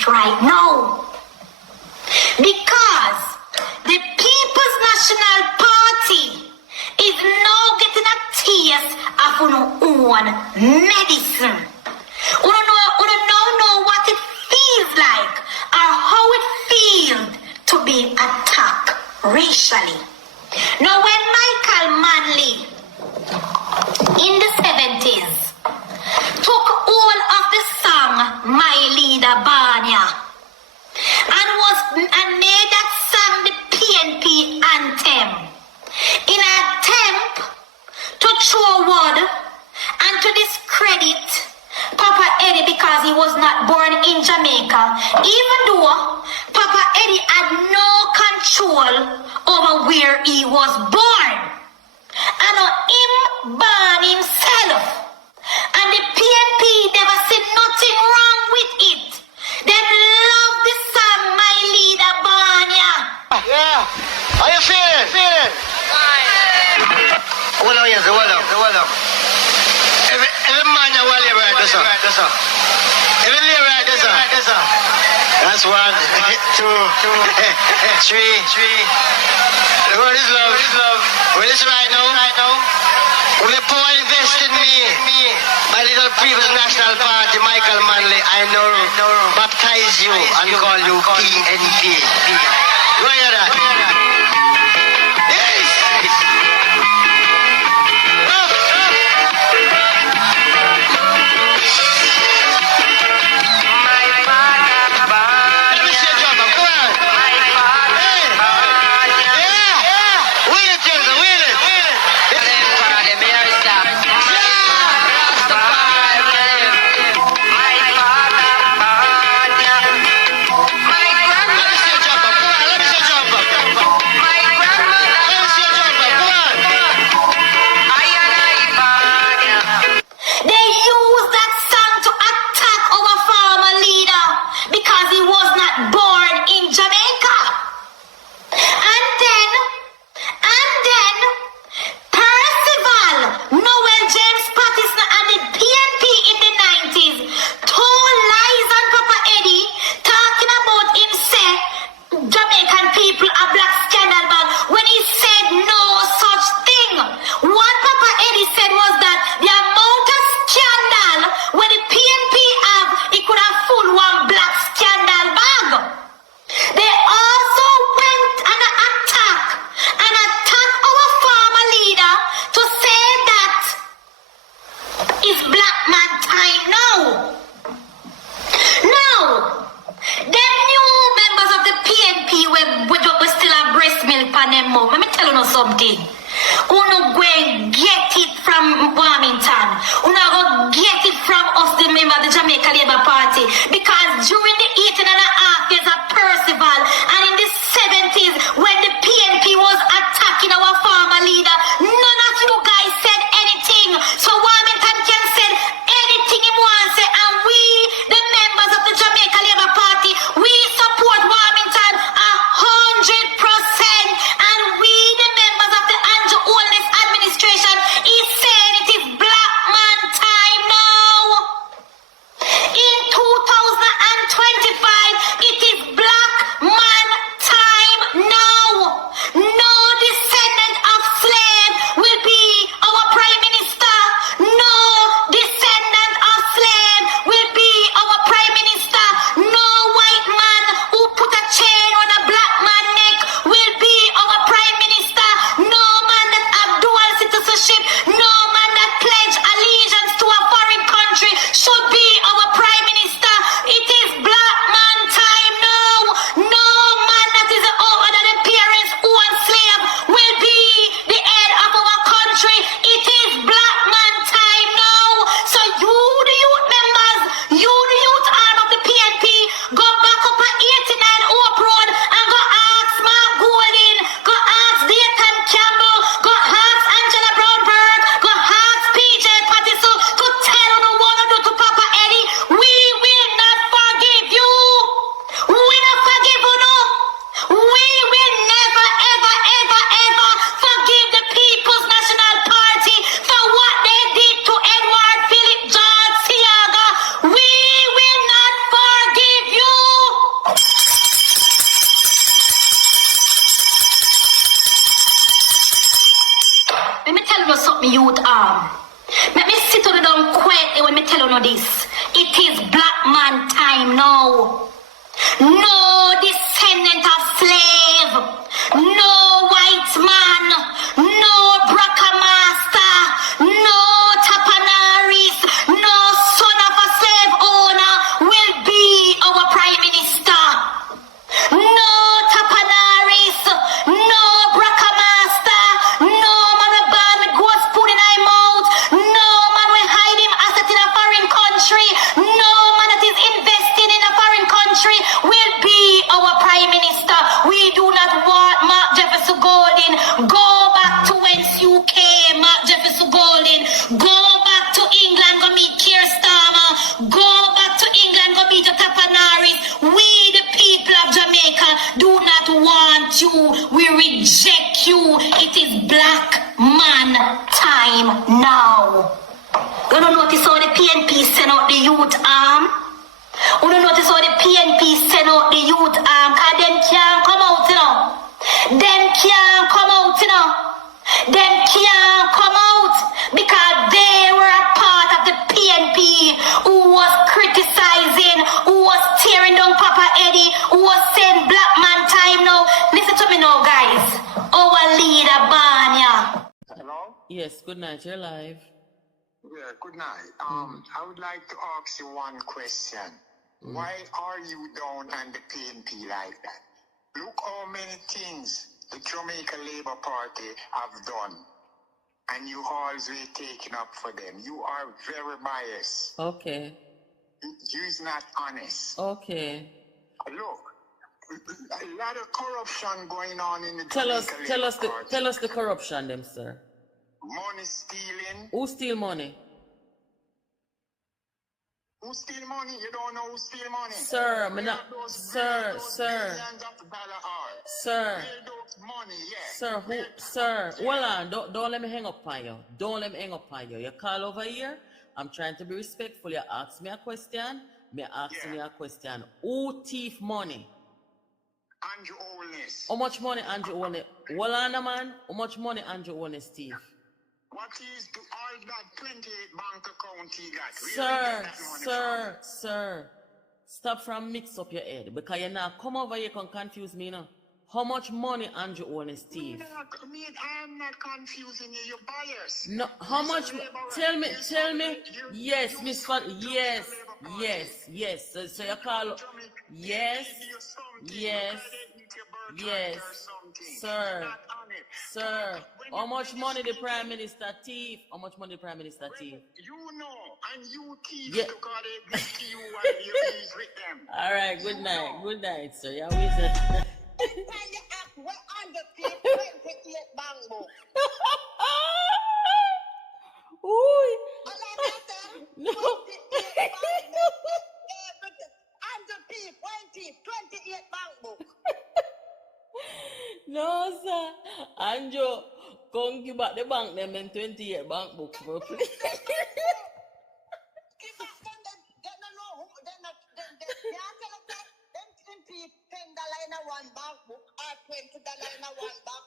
it right now. Because the People's National Party is now getting a taste of our own medicine. We don't know what it feels like or how it feels to be attacked racially. Now, when Michael Manley in the 70s took all of the song My Leader Banya and made that song the PNP anthem in an attempt to throw word and to discredit Papa Eddie because he was not born in Jamaica, even though Papa Eddie had no control over where he was born. And him born himself. And the PNP never said nothing wrong with it. They love the song My Leader Banya. Yeah. How you feeling? Hold on, yes, hold on. Every man you want to right this up. Every day right this up. That's 1, 2, 3. The word is love. Well, it's right now. With the power invest in me, my little People's National Party, Michael Manley, I know, baptize you and call you PNP. You hear that? Yes! Let me tell you something. Uno go and get it from Wilmington. Uno go get it from us, the member of the Jamaica Labour Party. Because during the 18.5 years of Percival and in the 70s when the PNP was attacking our farmer leader, none of you guys said anything. So Wilmington can say anything he wants, and we, the members of the Jamaica Labour Party, we support Wilmington 100%. And we, the members of the Andrew Holness administration, is saying it is black man time now. In 2025, it youth arm. Let me sit on down quietly when me tell you this. It is black man time now. No descendant of slave. No white man. No braca master. No tapanaris. No son of a slave owner will be our prime minister. No tapanaris. No braca master. No man will burn with ghost food in our mouth. No man will hide him asset in a foreign country. No man that is investing in a foreign country will be our prime minister. We do not want Mark Jefferson Golden. Go back to whence you came, Mark Jefferson Golden. Go back to England, go meet Keir Starmer. Go back to England, go meet the Tapanaris. We, the people of Jamaica, do not want you. We reject you. It is black man time now. You don't notice how the PNP send out the youth arm? You don't notice how the PNP send out the youth arm? Because them can't come out, you know. Them can't come out, you know. Them can't come out because they were a part of the PNP who was criticizing, who was tearing down Papa Eddie, who was saying black man time now. Listen to me now, guys. Our leader, Banya. Hello? Yes, good night. You're live. Yeah, good night. I would like to ask you one question. Why are you down on the PNP like that? Look how many things the Jamaica Labour Party have done. And you always taking up for them. You are very biased. Okay. You is not honest. Okay. Look, a lot of corruption going on in the Tell us Party. the corruption, them, sir. Money stealing. Who steal money? Who steal money? You don't know who steal money. Sir, Where not, those sir. billions of dollars are. Sir. Where those money, yeah. Sir, hold on, don't let me hang up on you. Don't let me hang up on you. You call over here, I'm trying to be respectful. You ask me a question, me ask me a question. Who thief money? Andrew Holness. How much money Andrew Holness? Hold on, man. How much money Andrew Holness thief? What is to all that 28 bank account he got? Where he get that money from? Sir. Stop from mix up your head because you now come over here and confuse me now. How much money Andrew Holness thief? I'm not confusing you. You're biased. No, how much? Tell me. Yes, Miss Fat. Yes. So you call. Yes. Sir. How much money the Prime Minister thief? How much money the Prime Minister thief? You know, and you thief Yeah. to call it this to you while you're with them. All right. Good night. Good night, sir. You always. Ooh. No. 28 bank book. No, sir. Anjo, come give back the bank them 28 bank book for please. $10 in a one bank book or $20 in a one bank